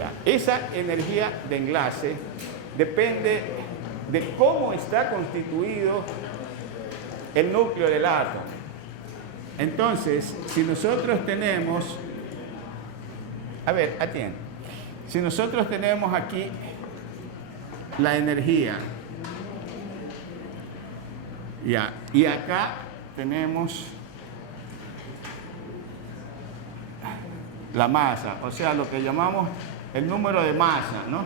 Ya. Esa energía de enlace depende de cómo está constituido el núcleo del átomo. Entonces, si nosotros tenemos, a ver, atiende, si nosotros tenemos aquí la energía, ya, y acá tenemos la masa, o sea, lo que llamamos el número de masa, ¿no?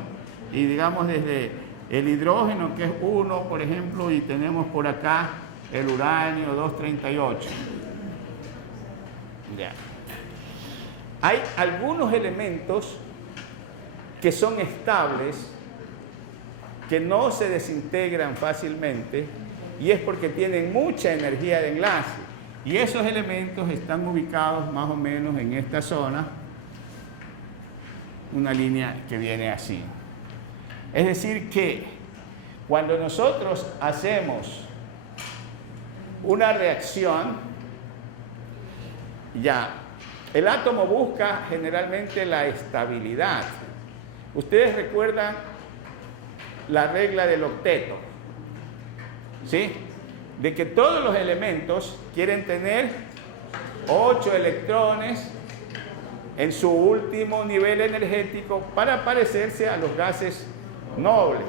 Y digamos desde el hidrógeno, que es 1, por ejemplo, y tenemos por acá el uranio 238. Ya. Hay algunos elementos que son estables, que no se desintegran fácilmente, y es porque tienen mucha energía de enlace. Y esos elementos están ubicados más o menos en esta zona, una línea que viene así. Es decir que cuando nosotros hacemos una reacción, ya, el átomo busca generalmente la estabilidad. Ustedes recuerdan la regla del octeto, ¿sí? De que todos los elementos quieren tener 8 electrones en su último nivel energético para parecerse a los gases nobles.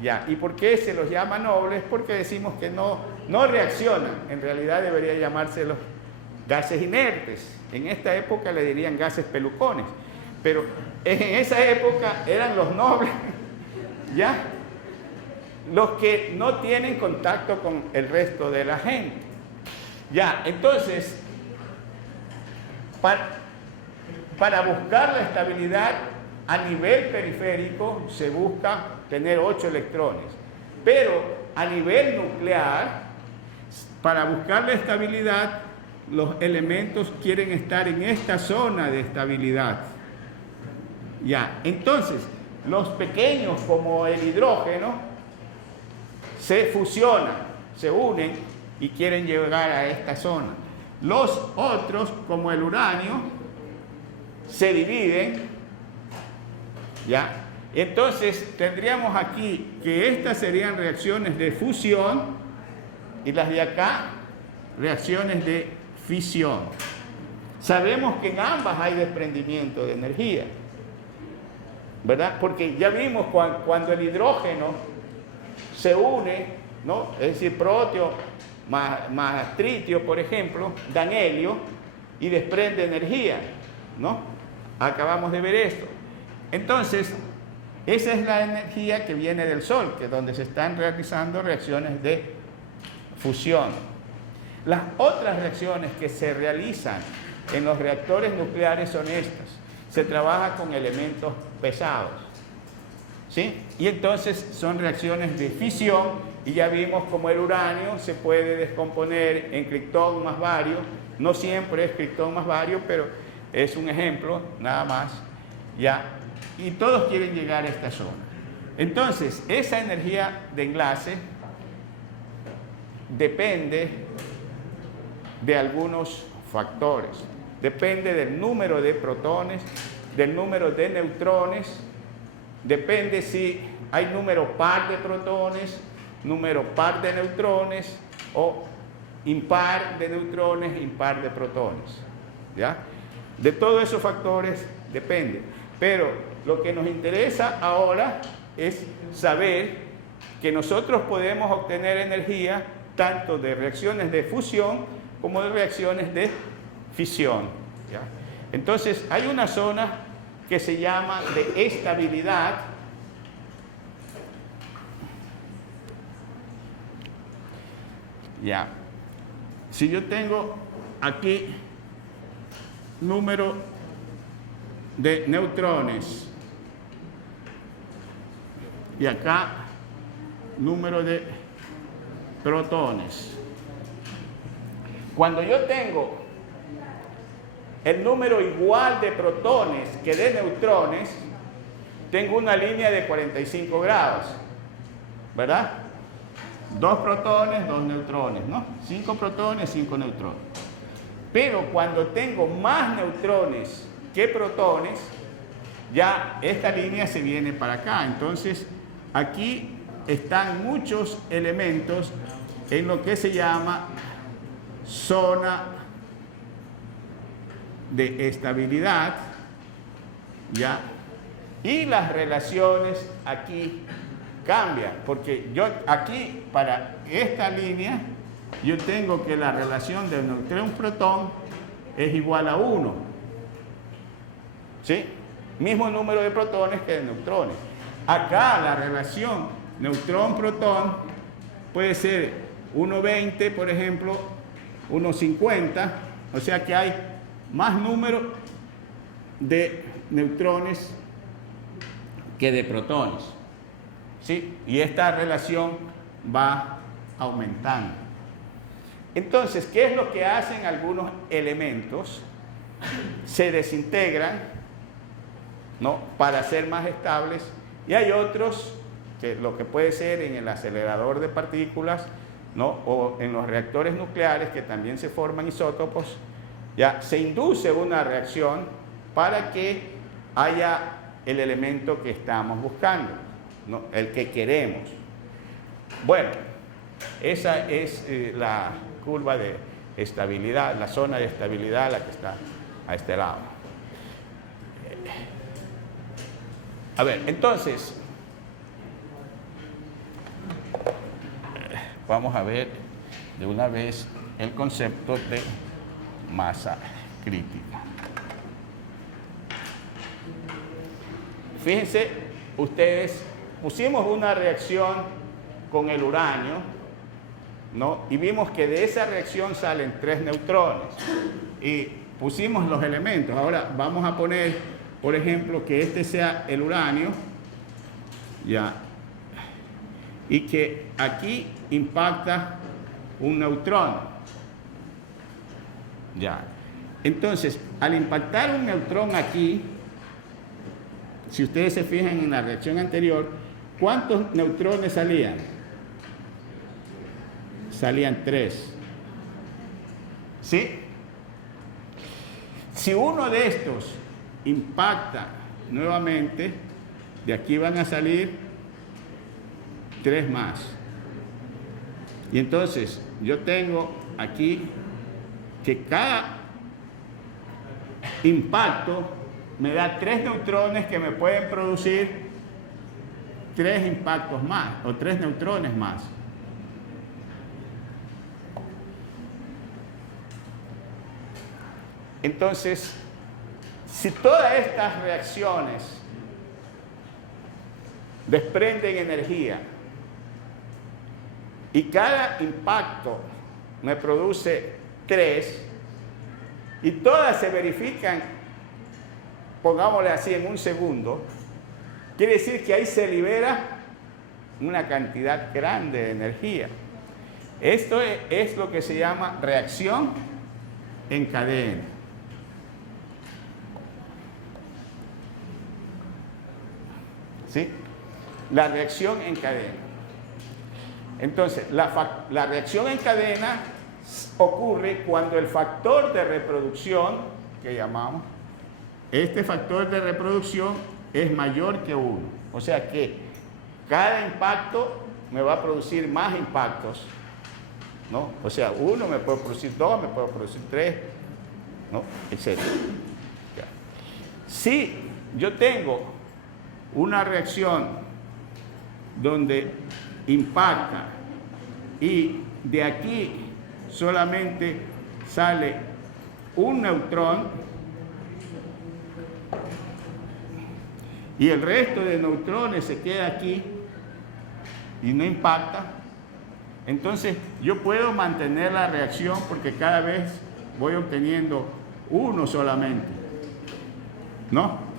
Ya. ¿Y por qué se los llama nobles? Porque decimos que no reaccionan. En realidad debería llamárselos gases inertes. En esta época le dirían gases pelucones. Pero en esa época eran los nobles, ¿ya? Los que no tienen contacto con el resto de la gente. Ya, entonces, para buscar la estabilidad a nivel periférico se busca tener 8 electrones. Pero a nivel nuclear, para buscar la estabilidad, los elementos quieren estar en esta zona de estabilidad. Ya, entonces, los pequeños como el hidrógeno se fusionan, se unen y quieren llegar a esta zona. Los otros, como el uranio, se dividen, ¿ya? Entonces tendríamos aquí que estas serían reacciones de fusión y las de acá reacciones de fisión. Sabemos que en ambas hay desprendimiento de energía, ¿verdad? Porque ya vimos cuando el hidrógeno se une, ¿no? Es decir, protio más tritio, por ejemplo, dan helio y desprende energía, ¿no? Acabamos de ver esto. Entonces, esa es la energía que viene del Sol, que es donde se están realizando reacciones de fusión. Las otras reacciones que se realizan en los reactores nucleares son estas. Se trabaja con elementos pesados, ¿sí? Y entonces son reacciones de fisión, y ya vimos cómo el uranio se puede descomponer en criptón más bario. No siempre es criptón más bario, pero es un ejemplo, nada más, ¿ya? Y todos quieren llegar a esta zona. Entonces, esa energía de enlace depende de algunos factores. Depende del número de protones, del número de neutrones, depende si hay número par de protones, número par de neutrones o impar de neutrones, impar de protones, ¿ya? De todos esos factores depende. Pero lo que nos interesa ahora es saber que nosotros podemos obtener energía tanto de reacciones de fusión como de reacciones de fisión, ¿ya? Entonces hay una zona que se llama de estabilidad, ya. Si yo tengo aquí número de neutrones y acá número de protones, cuando yo tengo el número igual de protones que de neutrones, tengo una línea de 45 grados, ¿verdad? 2 protones, 2 neutrones, ¿no? 5 protones, 5 neutrones. Pero cuando tengo más neutrones que protones, ya esta línea se viene para acá. Entonces, aquí están muchos elementos en lo que se llama zona de estabilidad, ¿ya? Y las relaciones aquí cambian, porque yo aquí, para esta línea, yo tengo que la relación de neutrón-protón es igual a 1. ¿Sí? Mismo número de protones que de neutrones. Acá la relación neutrón-protón puede ser 1,20, por ejemplo, 1,50, o sea que hay más número de neutrones que de protones. ¿Sí? Y esta relación va aumentando. Entonces, ¿qué es lo que hacen algunos elementos? Se desintegran, ¿no?, para ser más estables, y hay otros, que lo que puede ser en el acelerador de partículas, ¿no?, o en los reactores nucleares, que también se forman isótopos, ya se induce una reacción para que haya el elemento que estamos buscando, ¿no?, el que queremos. Bueno, esa es la curva de estabilidad, la zona de estabilidad, la que está a este lado. A ver, entonces, vamos a ver de una vez el concepto de masa crítica. Fíjense, ustedes, pusimos una reacción con el uranio, ¿no?, y vimos que de esa reacción salen 3 neutrones y pusimos los elementos. Ahora vamos a poner, por ejemplo, que este sea el uranio, ya, y que aquí impacta un neutrón, ya. Entonces, al impactar un neutrón aquí, si ustedes se fijan en la reacción anterior, ¿cuántos neutrones salían? Salían 3. ¿Sí? Si uno de estos impacta nuevamente, de aquí van a salir 3 más. Y entonces yo tengo aquí que cada impacto me da 3 neutrones que me pueden producir 3 impactos más o 3 neutrones más. Entonces, si todas estas reacciones desprenden energía y cada impacto me produce 3 y todas se verifican, pongámosle así, en un segundo, quiere decir que ahí se libera una cantidad grande de energía. Esto es lo que se llama reacción en cadena. ¿Sí? La reacción en cadena. Entonces, la reacción en cadena ocurre cuando el factor de reproducción, que llamamos, este factor de reproducción es mayor que 1. O sea que cada impacto me va a producir más impactos, ¿no? O sea, 1 me puede producir 2, me puede producir 3, ¿no?, etc. Si yo tengo una reacción donde impacta y de aquí solamente sale un neutrón y el resto de neutrones se queda aquí y no impacta, entonces yo puedo mantener la reacción porque cada vez voy obteniendo uno solamente, ¿no?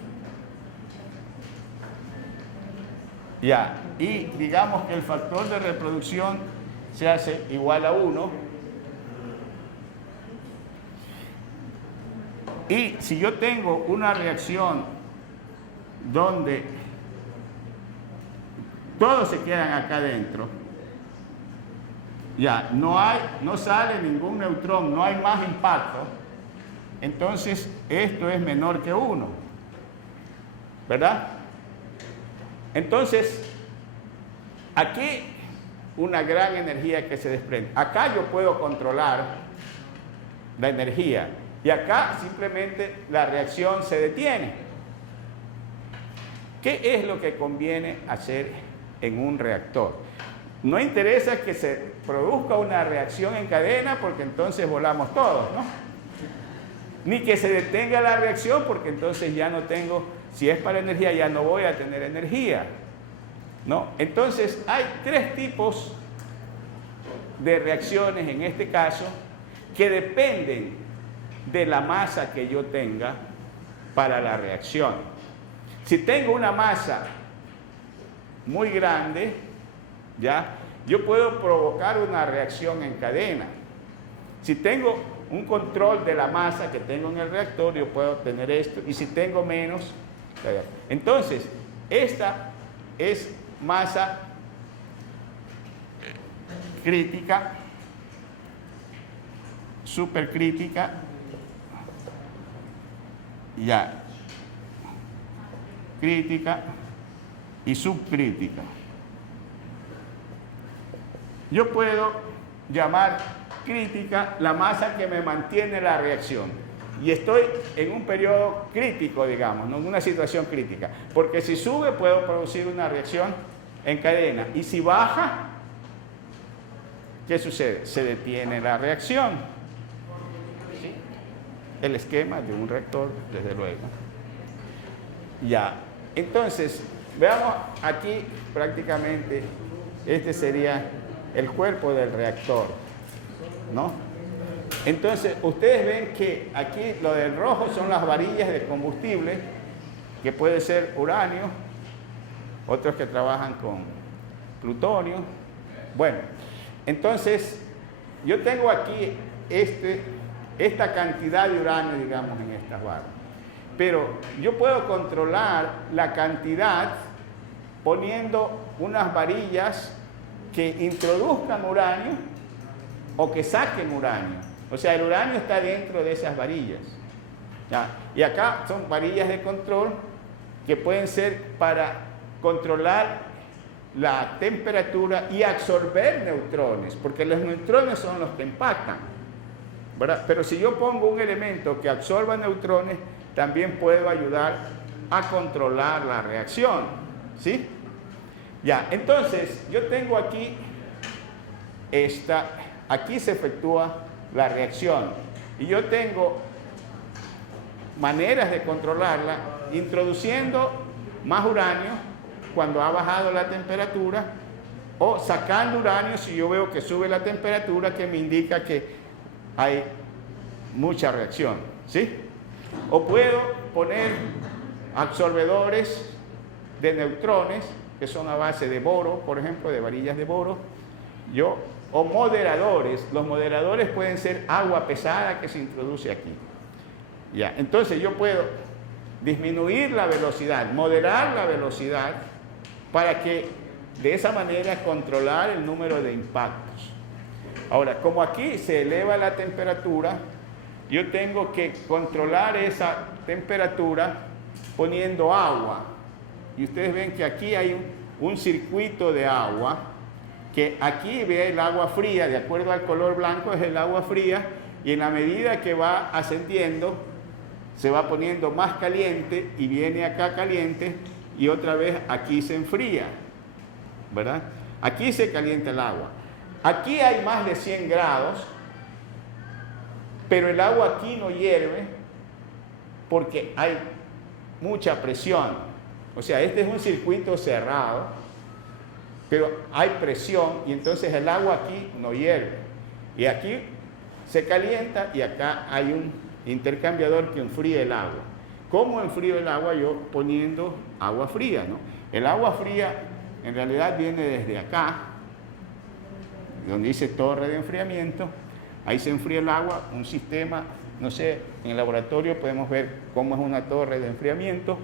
Ya, y digamos que el factor de reproducción se hace igual a 1. Y si yo tengo una reacción donde todos se quedan acá adentro, ya, no sale ningún neutrón, no hay más impacto, entonces esto es menor que 1. ¿verdad? Entonces, aquí una gran energía que se desprende. Acá yo puedo controlar la energía y acá simplemente la reacción se detiene. ¿Qué es lo que conviene hacer en un reactor? No interesa que se produzca una reacción en cadena porque entonces volamos todos, ¿no? Ni que se detenga la reacción porque entonces ya no tengo, si es para energía ya no voy a tener energía, ¿no? Entonces hay tres tipos de reacciones en este caso que dependen de la masa que yo tenga para la reacción. Si tengo una masa muy grande, ¿ya? Yo puedo provocar una reacción en cadena. Si tengo un control de la masa que tengo en el reactor, yo puedo tener esto. Y si tengo menos, entonces, esta es masa crítica, supercrítica, ya, crítica y subcrítica. Yo puedo llamar crítica la masa que me mantiene la reacción. Y estoy en un periodo crítico, digamos, no en una situación crítica. Porque si sube, puedo producir una reacción en cadena. Y si baja, ¿qué sucede? Se detiene la reacción. ¿Sí? El esquema de un reactor, desde luego. Ya. Entonces, veamos aquí prácticamente, este sería el cuerpo del reactor, ¿no? Entonces, ustedes ven que aquí lo del rojo son las varillas de combustible, que puede ser uranio, otros que trabajan con plutonio. Bueno, entonces, yo tengo aquí esta cantidad de uranio, digamos, en estas barras. Pero yo puedo controlar la cantidad poniendo unas varillas que introduzcan uranio o que saquen uranio. O sea, el uranio está dentro de esas varillas. ¿Ya? Y acá son varillas de control que pueden ser para controlar la temperatura y absorber neutrones, porque los neutrones son los que impactan, ¿verdad? Pero si yo pongo un elemento que absorba neutrones, también puedo ayudar a controlar la reacción, ¿sí? Ya, entonces, yo tengo aquí aquí se efectúa la reacción y yo tengo maneras de controlarla introduciendo más uranio cuando ha bajado la temperatura o sacando uranio si yo veo que sube la temperatura, que me indica que hay mucha reacción, ¿sí? O puedo poner absorbedores de neutrones que son a base de boro, por ejemplo, de varillas de boro, o moderadores. Los moderadores pueden ser agua pesada que se introduce aquí. Ya, entonces yo puedo disminuir la velocidad, moderar la velocidad, para que de esa manera controlar el número de impactos. Ahora, como aquí se eleva la temperatura, yo tengo que controlar esa temperatura poniendo agua. Y ustedes ven que aquí hay un circuito de agua, que aquí ve el agua fría, de acuerdo al color blanco es el agua fría, y en la medida que va ascendiendo, se va poniendo más caliente y viene acá caliente y otra vez aquí se enfría, ¿verdad? Aquí se calienta el agua. Aquí hay más de 100 grados, pero el agua aquí no hierve porque hay mucha presión. O sea, este es un circuito cerrado, pero hay presión y entonces el agua aquí no hierve. Y aquí se calienta y acá hay un intercambiador que enfría el agua. ¿Cómo enfrío el agua? Yo poniendo agua fría, ¿no? El agua fría en realidad viene desde acá, donde dice torre de enfriamiento. Ahí se enfría el agua, un sistema, no sé, en el laboratorio podemos ver cómo es una torre de enfriamiento,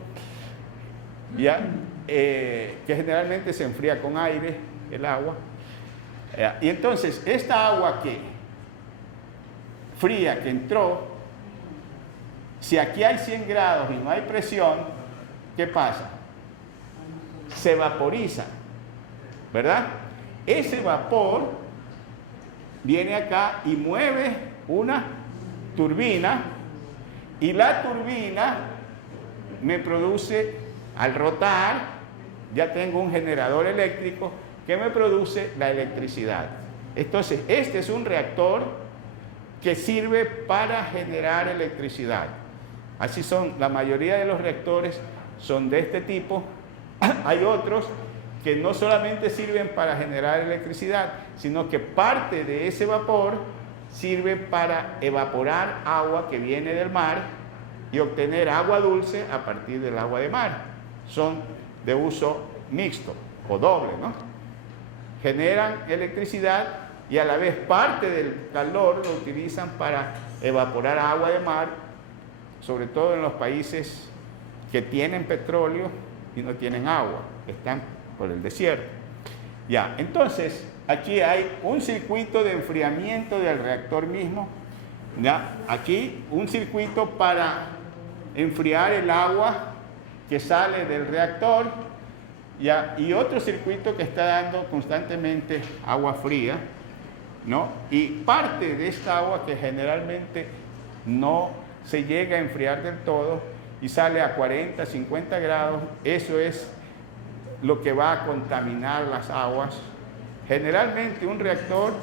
¿ya? Que generalmente se enfría con aire, el agua. Y entonces, esta agua fría que entró, si aquí hay 100 grados y no hay presión, ¿qué pasa? Se vaporiza, ¿verdad? Ese vapor viene acá y mueve una turbina, y la turbina me produce, al rotar, ya tengo un generador eléctrico que me produce la electricidad. Entonces, este es un reactor que sirve para generar electricidad. Así son, la mayoría de los reactores son de este tipo. Hay otros que no solamente sirven para generar electricidad, sino que parte de ese vapor sirve para evaporar agua que viene del mar y obtener agua dulce a partir del agua de mar. Son de uso mixto o doble, ¿no? Generan electricidad y a la vez parte del calor lo utilizan para evaporar agua de mar, sobre todo en los países que tienen petróleo y no tienen agua, están por el desierto. Ya, entonces aquí hay un circuito de enfriamiento del reactor mismo. Ya, aquí un circuito para enfriar el agua que sale del reactor, ya, y otro circuito que está dando constantemente agua fría, ¿no? Y parte de esta agua que generalmente no se llega a enfriar del todo y sale a 40, 50 grados, eso es lo que va a contaminar las aguas. Generalmente un reactor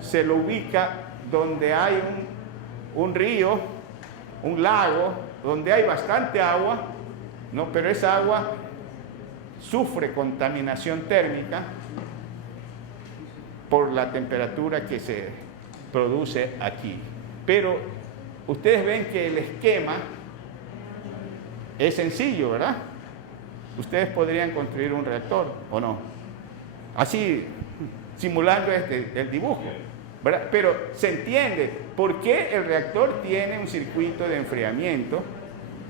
se lo ubica donde hay un río, un lago, donde hay bastante agua, ¿no? Pero esa agua sufre contaminación térmica por la temperatura que se produce aquí. Pero ustedes ven que el esquema es sencillo, ¿verdad? Ustedes podrían construir un reactor, ¿o no? Así, simulando el dibujo, ¿verdad? Pero se entiende por qué el reactor tiene un circuito de enfriamiento,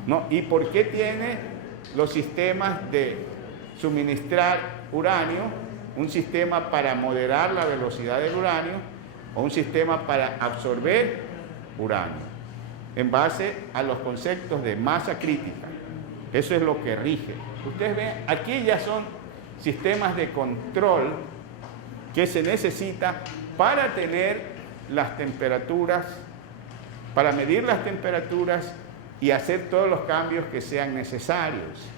¿no? Y por qué tiene los sistemas de suministrar uranio, un sistema para moderar la velocidad del uranio o un sistema para absorber uranio, en base a los conceptos de masa crítica. Eso es lo que rige. Ustedes ven, aquí ya son sistemas de control que se necesita para tener las temperaturas, para medir las temperaturas y hacer todos los cambios que sean necesarios.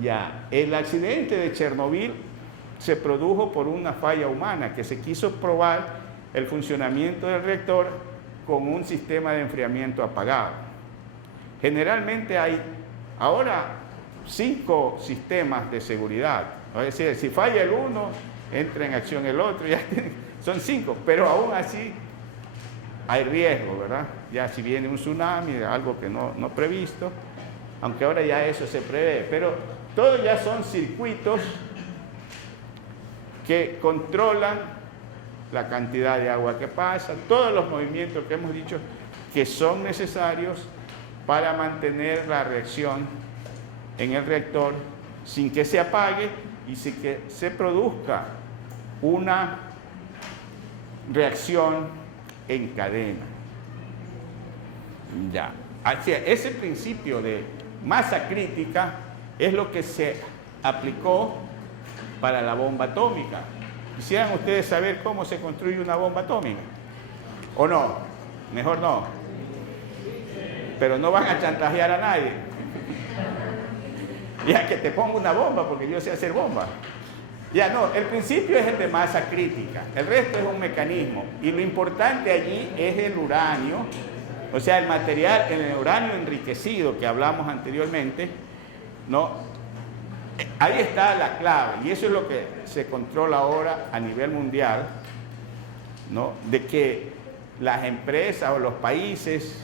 Ya, el accidente de Chernobyl se produjo por una falla humana, que se quiso probar el funcionamiento del reactor con un sistema de enfriamiento apagado. Generalmente hay ahora 5 sistemas de seguridad. Es decir, si falla el uno, entra en acción el otro, ya son 5, pero aún así hay riesgo, ¿verdad? Ya si viene un tsunami, algo que no previsto, aunque ahora ya eso se prevé, pero todos ya son circuitos que controlan la cantidad de agua que pasa, todos los movimientos que hemos dicho que son necesarios para mantener la reacción en el reactor sin que se apague y sin que se produzca una reacción en cadena. Ya, así, ese principio de masa crítica es lo que se aplicó para la bomba atómica. ¿Quisieran ustedes saber cómo se construye una bomba atómica? ¿O no? Mejor no. Pero no van a chantajear a nadie. Ya que te pongo una bomba porque yo sé hacer bomba. Ya no, el principio es el de masa crítica. El resto es un mecanismo. Y lo importante allí es el uranio, o sea, el material, el uranio enriquecido que hablamos anteriormente, ¿no? Ahí está la clave, y eso es lo que se controla ahora a nivel mundial, ¿no? De que las empresas o los países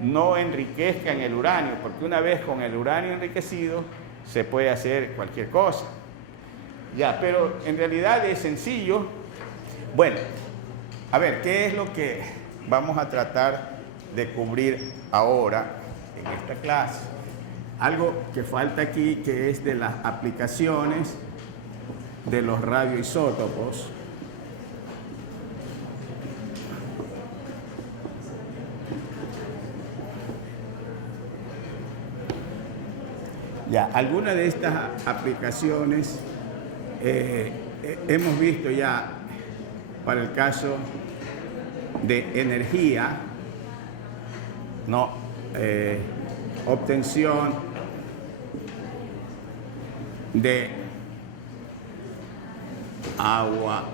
no enriquezcan el uranio, porque una vez con el uranio enriquecido se puede hacer cualquier cosa. Ya, pero en realidad es sencillo. Bueno, a ver, ¿qué es lo que vamos a tratar de cubrir ahora en esta clase? Algo que falta aquí, que es de las aplicaciones de los radioisótopos. Ya, algunas de estas aplicaciones hemos visto ya para el caso de energía, ¿no? Obtención de agua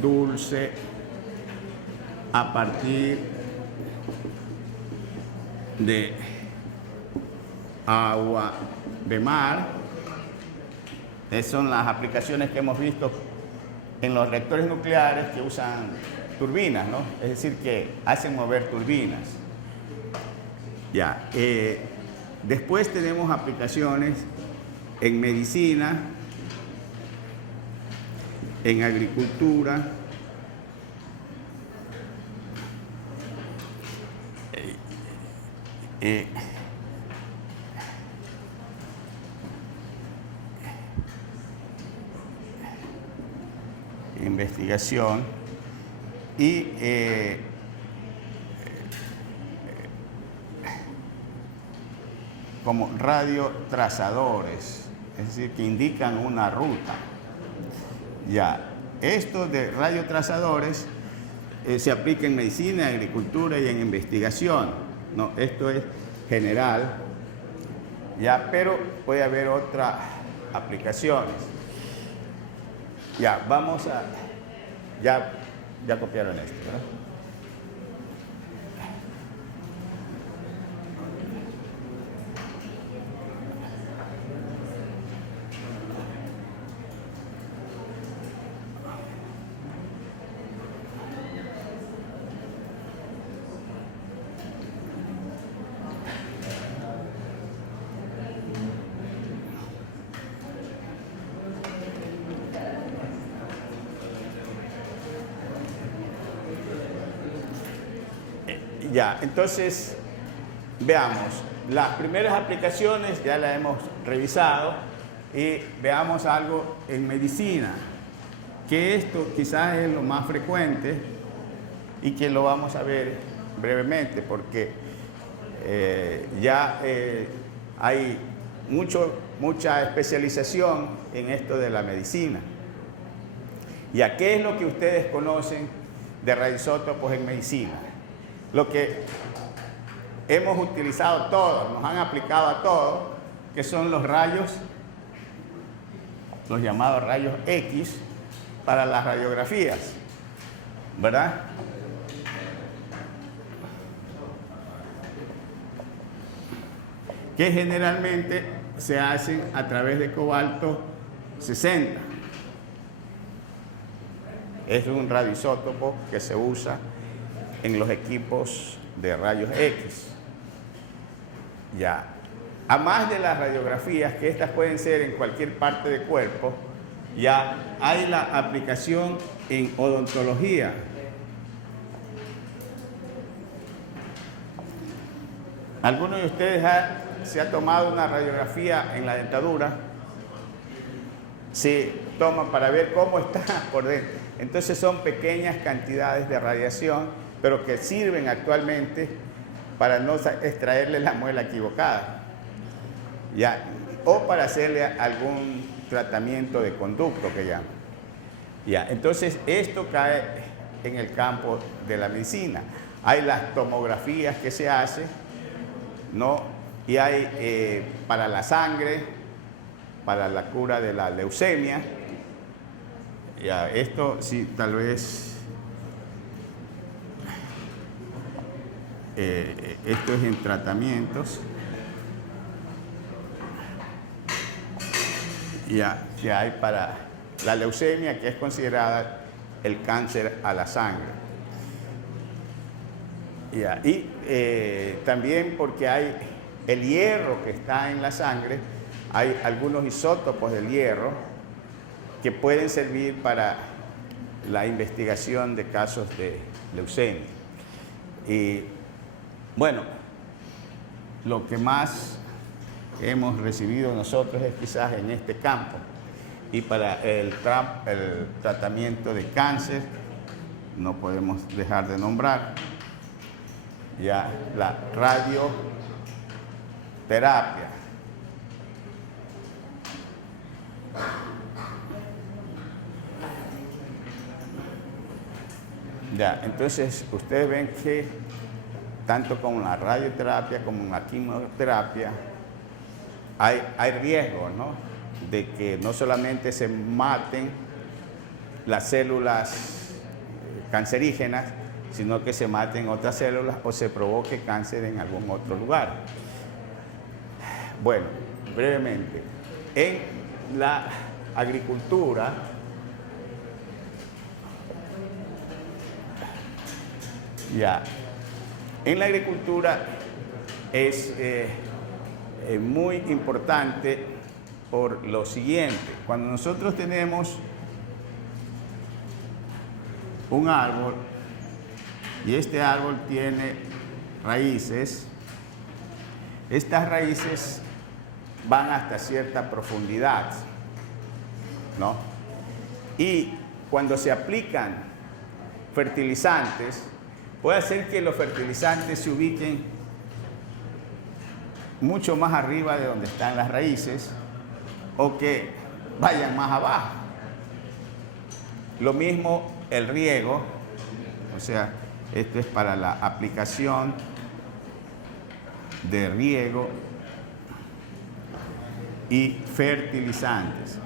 dulce a partir de agua de mar. Esas son las aplicaciones que hemos visto en los reactores nucleares que usan turbinas, ¿no? Es decir, que hacen mover turbinas. Ya. Después tenemos aplicaciones en medicina, en agricultura, investigación y como radiotrazadores, es decir, que indican una ruta. Ya, esto de radiotrazadores se aplica en medicina, en agricultura y en investigación, ¿no? Esto es general, ya, pero puede haber otras aplicaciones. Ya, vamos a... Ya copiaron esto, ¿verdad? Ya, entonces, veamos, las primeras aplicaciones ya las hemos revisado y veamos algo en medicina, que esto quizás es lo más frecuente y que lo vamos a ver brevemente porque hay mucha especialización en esto de la medicina. ¿Ya qué es lo que ustedes conocen de radioisótopos en medicina? Lo que hemos utilizado todos, nos han aplicado a todos, que son los rayos, los llamados rayos X para las radiografías, ¿verdad? Que generalmente se hacen a través de cobalto 60. Es un radioisótopo que se usa en los equipos de rayos X. Ya. A más de las radiografías, que estas pueden ser en cualquier parte del cuerpo, ya hay la aplicación en odontología. ¿Alguno de ustedes se ha tomado una radiografía en la dentadura? Se toma para ver cómo está por dentro. Entonces son pequeñas cantidades de radiación, pero que sirven actualmente para no extraerle la muela equivocada, ¿ya? O para hacerle algún tratamiento de conducto que llaman. ¿Ya? Entonces esto cae en el campo de la medicina. Hay las tomografías que se hacen, ¿no? Y hay para la sangre, para la cura de la leucemia. Ya, esto sí, tal vez... esto es en tratamientos. Ya, que hay para la leucemia, que es considerada el cáncer a la sangre. Ya, y también porque hay el hierro que está en la sangre, hay algunos isótopos del hierro que pueden servir para la investigación de casos de leucemia. Y bueno, lo que más hemos recibido nosotros es quizás en este campo. Y para el tratamiento de cáncer, no podemos dejar de nombrar ya la radioterapia. Ya, entonces ustedes ven que tanto con la radioterapia como en la quimioterapia hay riesgos, ¿no? De que no solamente se maten las células cancerígenas, sino que se maten otras células o se provoque cáncer en algún otro lugar. Bueno, brevemente, en la agricultura, en la agricultura es muy importante por lo siguiente. Cuando nosotros tenemos un árbol y este árbol tiene raíces, estas raíces van hasta cierta profundidad, ¿no? Y cuando se aplican fertilizantes, puede hacer que los fertilizantes se ubiquen mucho más arriba de donde están las raíces o que vayan más abajo. Lo mismo el riego, o sea, esto es para la aplicación de riego y fertilizantes.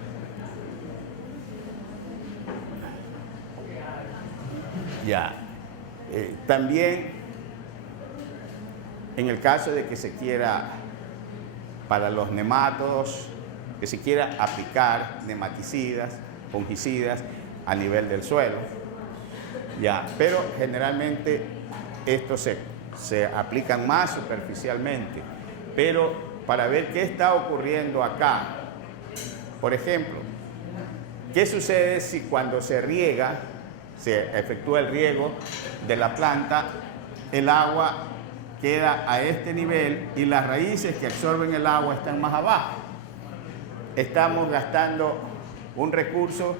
También, en el caso de que se quiera, para los nemátodos, que se quiera aplicar nematicidas, fungicidas a nivel del suelo, pero generalmente estos se aplican más superficialmente. Pero para ver qué está ocurriendo acá, por ejemplo, ¿qué sucede si cuando se riega, se efectúa el riego de la planta, el agua queda a este nivel y las raíces que absorben el agua están más abajo? Estamos gastando un recurso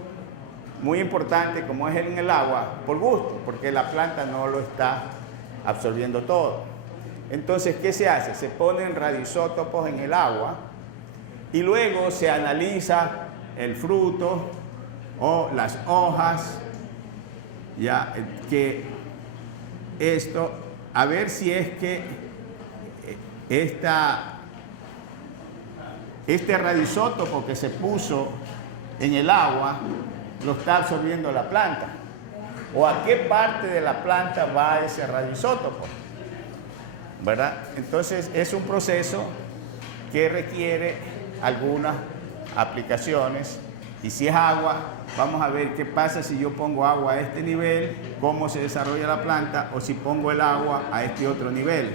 muy importante como es en el agua por gusto, porque la planta no lo está absorbiendo todo. Entonces, ¿qué se hace? Se ponen radioisótopos en el agua y luego se analiza el fruto o las hojas, que esto, a ver si es que este radioisótopo que se puso en el agua lo está absorbiendo la planta, o a qué parte de la planta va ese radioisótopo, ¿verdad? Entonces es un proceso que requiere algunas aplicaciones, y si es agua, vamos a ver qué pasa si yo pongo agua a este nivel, cómo se desarrolla la planta, o si pongo el agua a este otro nivel,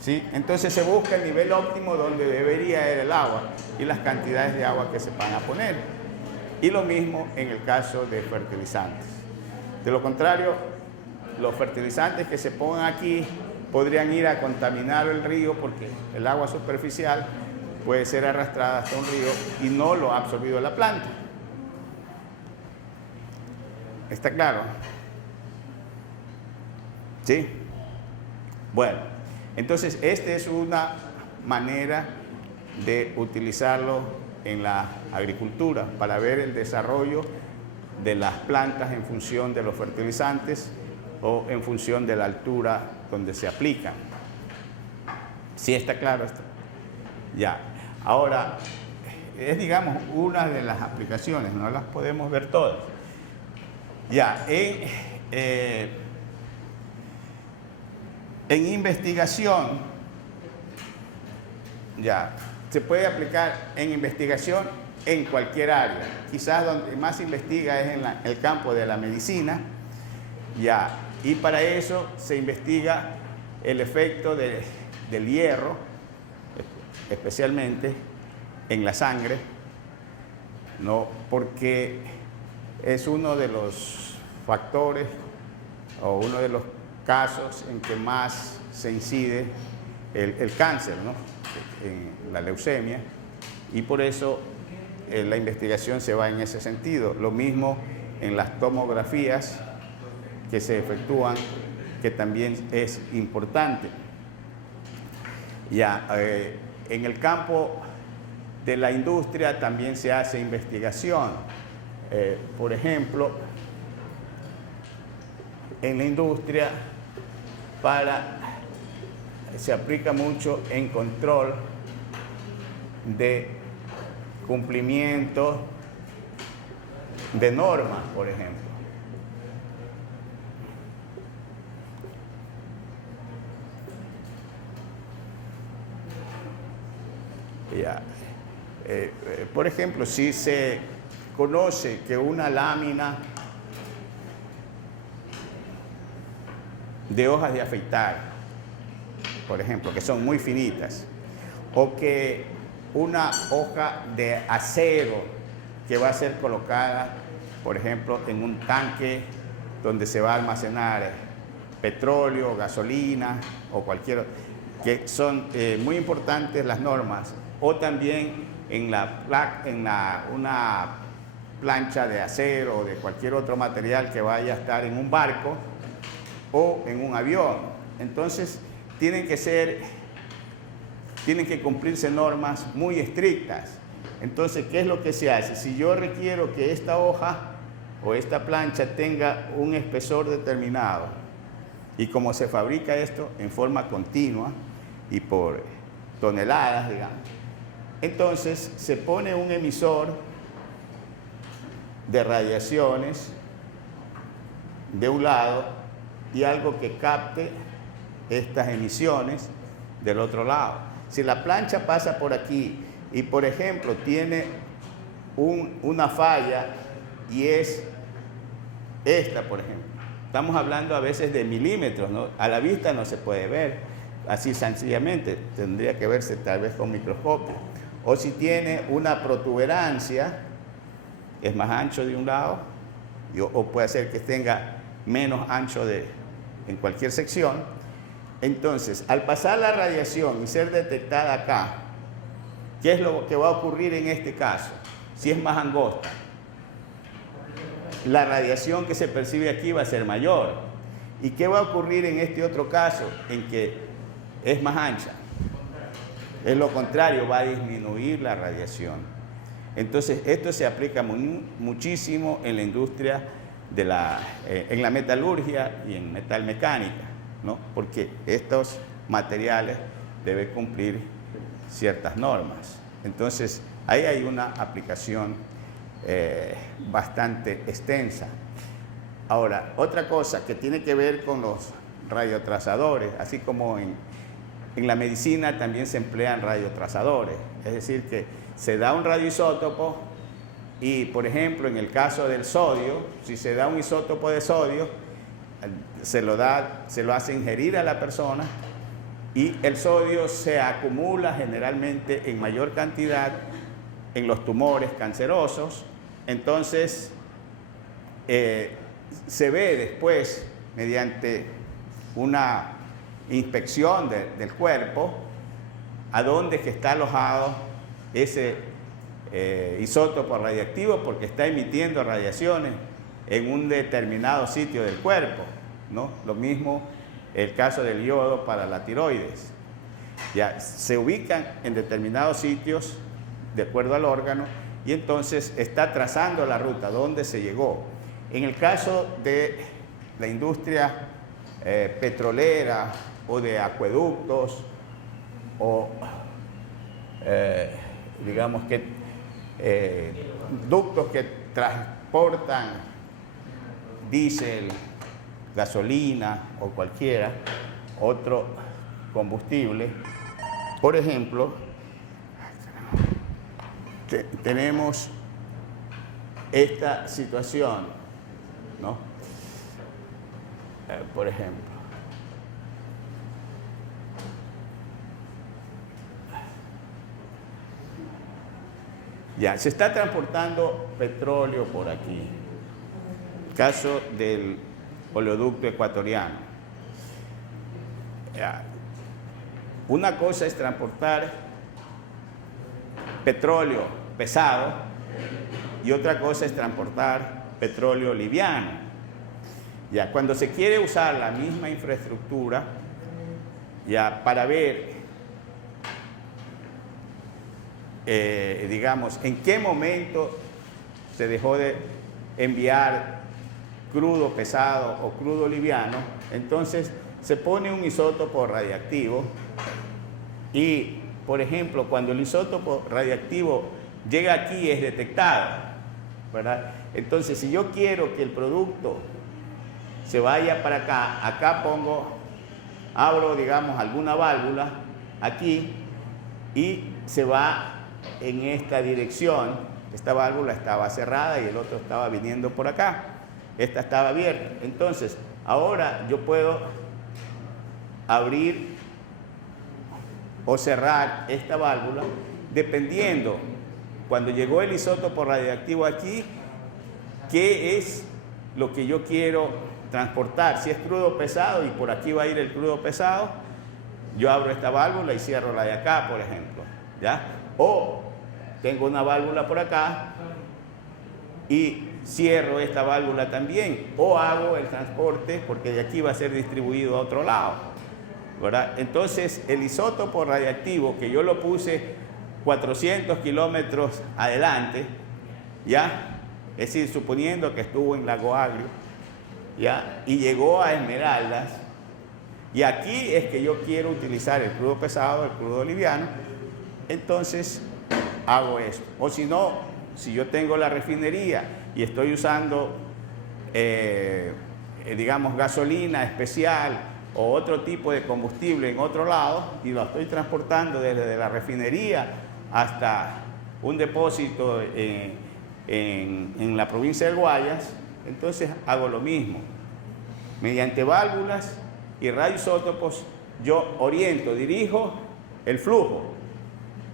¿sí? Entonces se busca el nivel óptimo donde debería ir el agua y las cantidades de agua que se van a poner. Y lo mismo en el caso de fertilizantes. De lo contrario, los fertilizantes que se pongan aquí podrían ir a contaminar el río, porque el agua superficial puede ser arrastrada hasta un río y no lo ha absorbido la planta. ¿Está claro? ¿Sí? Bueno, entonces esta es una manera de utilizarlo en la agricultura para ver el desarrollo de las plantas en función de los fertilizantes o en función de la altura donde se aplican. ¿Sí está claro esto? Ya. Ahora, es, digamos, una de las aplicaciones, no las podemos ver todas. En investigación, se puede aplicar en investigación en cualquier área. Quizás donde más se investiga es en el campo de la medicina, y para eso se investiga el efecto del hierro, especialmente en la sangre, ¿no? Porque es uno de los factores o uno de los casos en que más se incide el cáncer, ¿no? En la leucemia, y por eso la investigación se va en ese sentido. Lo mismo en las tomografías que se efectúan, que también es importante. En el campo de la industria también se hace investigación. Por ejemplo, en la industria se aplica mucho en control de cumplimiento de normas, por ejemplo. Ya. Por ejemplo, si se conoce que una lámina de hojas de afeitar, por ejemplo, que son muy finitas, o que una hoja de acero que va a ser colocada, por ejemplo, en un tanque donde se va a almacenar petróleo, gasolina o cualquier otro, que son muy importantes las normas, o también en una plancha de acero o de cualquier otro material que vaya a estar en un barco o en un avión. Entonces, tienen que cumplirse normas muy estrictas. Entonces, ¿qué es lo que se hace? Si yo requiero que esta hoja o esta plancha tenga un espesor determinado, y como se fabrica esto en forma continua y por toneladas, digamos, entonces se pone un emisor de radiaciones de un lado y algo que capte estas emisiones del otro lado. Si la plancha pasa por aquí y, por ejemplo, tiene una falla y es esta, por ejemplo, estamos hablando a veces de milímetros, ¿no? A la vista no se puede ver así sencillamente, tendría que verse tal vez con microscopio. O si tiene una protuberancia, es más ancho de un lado, o puede ser que tenga menos ancho en cualquier sección. Entonces, al pasar la radiación y ser detectada acá, ¿qué es lo que va a ocurrir en este caso? Si es más angosta, la radiación que se percibe aquí va a ser mayor. ¿Y qué va a ocurrir en este otro caso, en que es más ancha? Es lo contrario, va a disminuir la radiación. Entonces, esto se aplica muchísimo en la industria en la metalurgia y en metalmecánica, ¿no? Porque estos materiales deben cumplir ciertas normas. Entonces, ahí hay una aplicación bastante extensa. Ahora, otra cosa que tiene que ver con los radiotrazadores, así como en la medicina también se emplean radiotrazadores, es decir, que se da un radioisótopo y, por ejemplo, en el caso del sodio, si se da un isótopo de sodio, se lo hace ingerir a la persona y el sodio se acumula generalmente en mayor cantidad en los tumores cancerosos. Entonces, se ve después, mediante una inspección del cuerpo, a dónde que está alojado ese isótopo radiactivo, porque está emitiendo radiaciones en un determinado sitio del cuerpo, ¿no? Lo mismo el caso del yodo para la tiroides. Ya se ubican en determinados sitios de acuerdo al órgano y entonces está trazando la ruta, dónde se llegó. En el caso de la industria petrolera o de acueductos o digamos que ductos que transportan diésel, gasolina o cualquiera otro combustible, por ejemplo, tenemos esta situación, ¿no? Por ejemplo, ya se está transportando petróleo por aquí. Caso del oleoducto ecuatoriano. Ya. Una cosa es transportar petróleo pesado y otra cosa es transportar petróleo liviano. Ya, cuando se quiere usar la misma infraestructura, ya para ver, digamos, en qué momento se dejó de enviar crudo pesado o crudo liviano, entonces se pone un isótopo radiactivo y, por ejemplo, cuando el isótopo radiactivo llega aquí es detectado, ¿verdad? Entonces, si yo quiero que el producto se vaya para acá, acá abro, digamos, alguna válvula aquí y se va en esta dirección. Esta válvula estaba cerrada y el otro estaba viniendo por acá. Esta estaba abierta. Entonces, ahora yo puedo abrir o cerrar esta válvula dependiendo, cuando llegó el isótopo radiactivo aquí, qué es lo que yo quiero transportar. Si es crudo pesado y por aquí va a ir el crudo pesado, yo abro esta válvula y cierro la de acá, por ejemplo, ¿ya? O tengo una válvula por acá y cierro esta válvula también, o hago el transporte porque de aquí va a ser distribuido a otro lado, ¿verdad? Entonces, el isótopo radiactivo, que yo lo puse 400 kilómetros adelante, ¿ya? Es decir, suponiendo que estuvo en Lago Agrio, ¿ya? Y llegó a Esmeraldas, y aquí es que yo quiero utilizar el crudo pesado, el crudo liviano, entonces hago esto. O si no, si yo tengo la refinería y estoy usando, digamos, gasolina especial o otro tipo de combustible en otro lado y lo estoy transportando desde la refinería hasta un depósito en la provincia del Guayas, entonces hago lo mismo. Mediante válvulas y radioisótopos yo oriento, dirijo el flujo,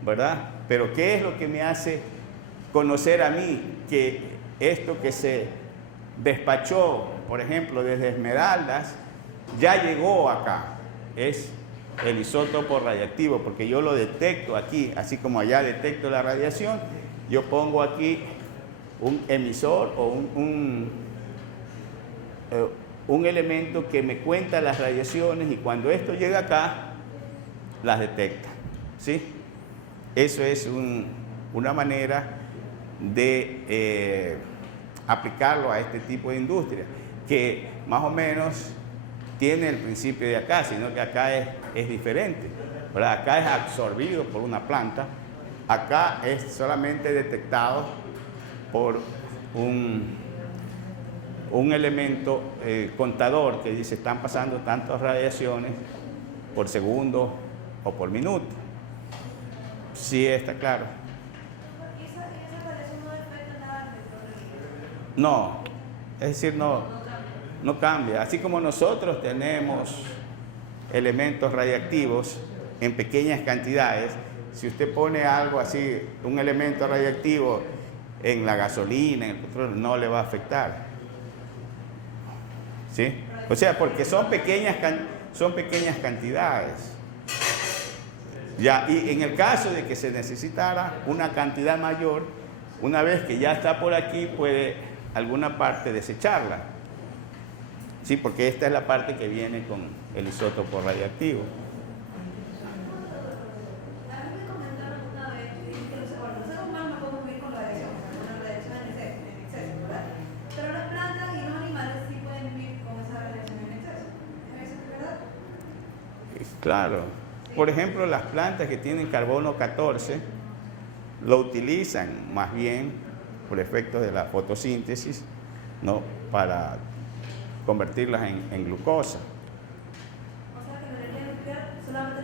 ¿verdad? Pero ¿qué es lo que me hace conocer a mí que esto que se despachó, por ejemplo, desde Esmeraldas, ya llegó acá? Es el isótopo radiactivo, porque yo lo detecto aquí, así como allá detecto la radiación, yo pongo aquí un emisor o un elemento que me cuenta las radiaciones y cuando esto llega acá, las detecta, ¿sí? Eso es una manera de aplicarlo a este tipo de industria, que más o menos tiene el principio de acá, sino que acá es diferente, ¿verdad? Acá es absorbido por una planta, acá es solamente detectado por un elemento contador que dice están pasando tantas radiaciones por segundo o por minuto. Sí, está claro. ¿Y esa radiación no afecta nada al petróleo? No, es decir, no cambia. Así como nosotros tenemos elementos radiactivos en pequeñas cantidades, si usted pone algo así, un elemento radiactivo en la gasolina, en el petróleo, no le va a afectar. ¿Sí? O sea, porque son pequeñas cantidades. Ya, y en el caso de que se necesitara una cantidad mayor, una vez que ya está por aquí, puede alguna parte desecharla. Sí, porque esta es la parte que viene con el isótopo radiactivo. A mí me comentaron una vez que los seres humanos no podemos vivir con radiación, con la radiación en exceso, ¿verdad? Pero las plantas y los animales sí pueden vivir con esa radiación en exceso. ¿Eso es verdad? Claro. Por ejemplo, las plantas que tienen carbono 14 lo utilizan más bien por efectos de la fotosíntesis, ¿no? Para convertirlas en glucosa. O sea que la energía nuclear solamente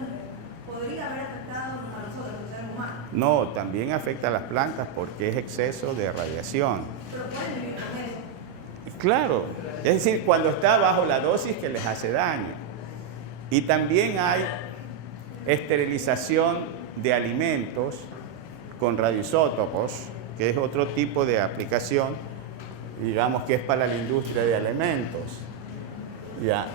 nos podría haber afectado a nosotros, los seres humanos. No, también afecta a las plantas porque es exceso de radiación. Pero pueden vivir con eso. Claro, es decir, cuando está bajo la dosis que les hace daño. Y también hay esterilización de alimentos con radioisótopos, que es otro tipo de aplicación, digamos que es para la industria de alimentos. Ya.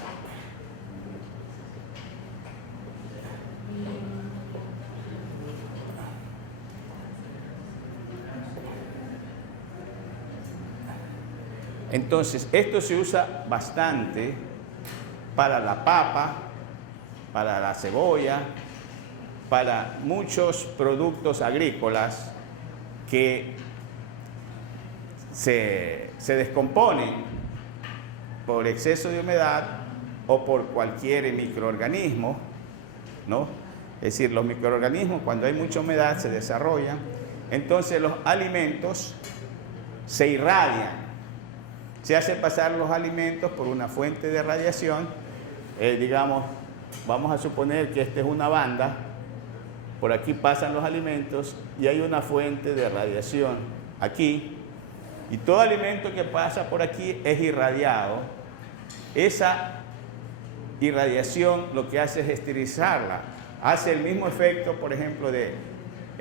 Entonces, esto se usa bastante para la papa, para la cebolla, para muchos productos agrícolas que se descomponen por exceso de humedad o por cualquier microorganismo, ¿no? Es decir, los microorganismos cuando hay mucha humedad se desarrollan, entonces los alimentos se irradian, se hace pasar los alimentos por una fuente de radiación, digamos, vamos a suponer que esta es una banda, por aquí pasan los alimentos y hay una fuente de radiación aquí, y todo alimento que pasa por aquí es irradiado. Esa irradiación lo que hace es esterilizarla, hace el mismo efecto, por ejemplo,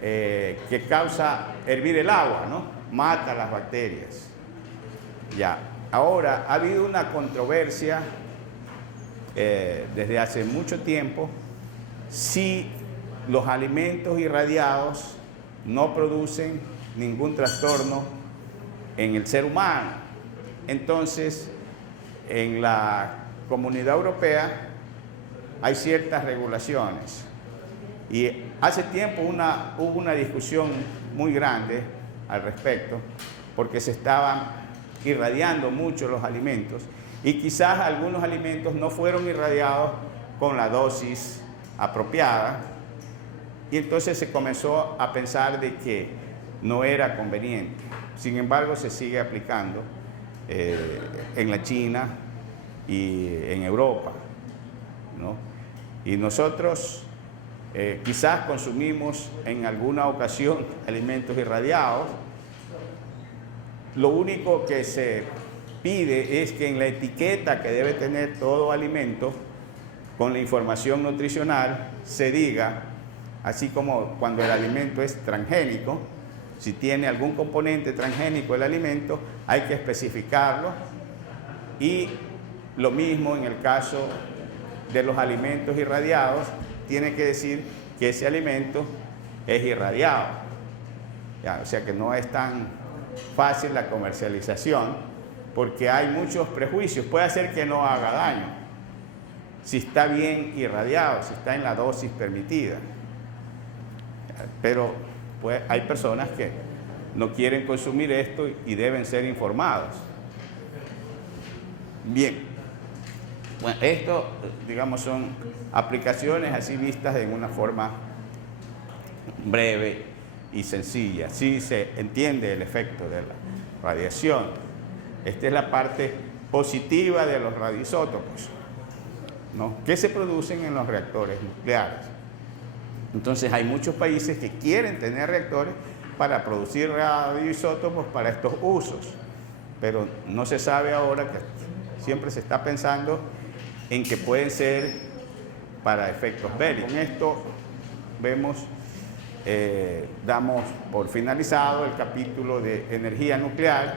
que causa hervir el agua, ¿no? Mata las bacterias. Ya, ahora ha habido una controversia desde hace mucho tiempo si los alimentos irradiados no producen ningún trastorno en el ser humano. Entonces, en la Comunidad Europea hay ciertas regulaciones y hace tiempo hubo una discusión muy grande al respecto porque se estaban irradiando mucho los alimentos y quizás algunos alimentos no fueron irradiados con la dosis apropiada y entonces se comenzó a pensar de que no era conveniente. Sin embargo, se sigue aplicando en la China y en Europa, ¿no? Y nosotros quizás consumimos en alguna ocasión alimentos irradiados. Lo único que se pide es que en la etiqueta que debe tener todo alimento, con la información nutricional, se diga, así como cuando el alimento es transgénico, si tiene algún componente transgénico el alimento, hay que especificarlo. Y lo mismo en el caso de los alimentos irradiados, tiene que decir que ese alimento es irradiado. Ya, o sea que no es tan fácil la comercialización porque hay muchos prejuicios. Puede ser que no haga daño si está bien irradiado, si está en la dosis permitida. Pero pues, hay personas que no quieren consumir esto y deben ser informados. Bien. Bueno, esto, digamos, son aplicaciones así vistas en una forma breve y sencilla. Sí se entiende el efecto de la radiación. Esta es la parte positiva de los radioisótopos, ¿no? Que se producen en los reactores nucleares. Entonces hay muchos países que quieren tener reactores para producir radioisótopos para estos usos, pero no se sabe ahora, que siempre se está pensando en que pueden ser para efectos bélicos. Con esto damos por finalizado el capítulo de energía nuclear.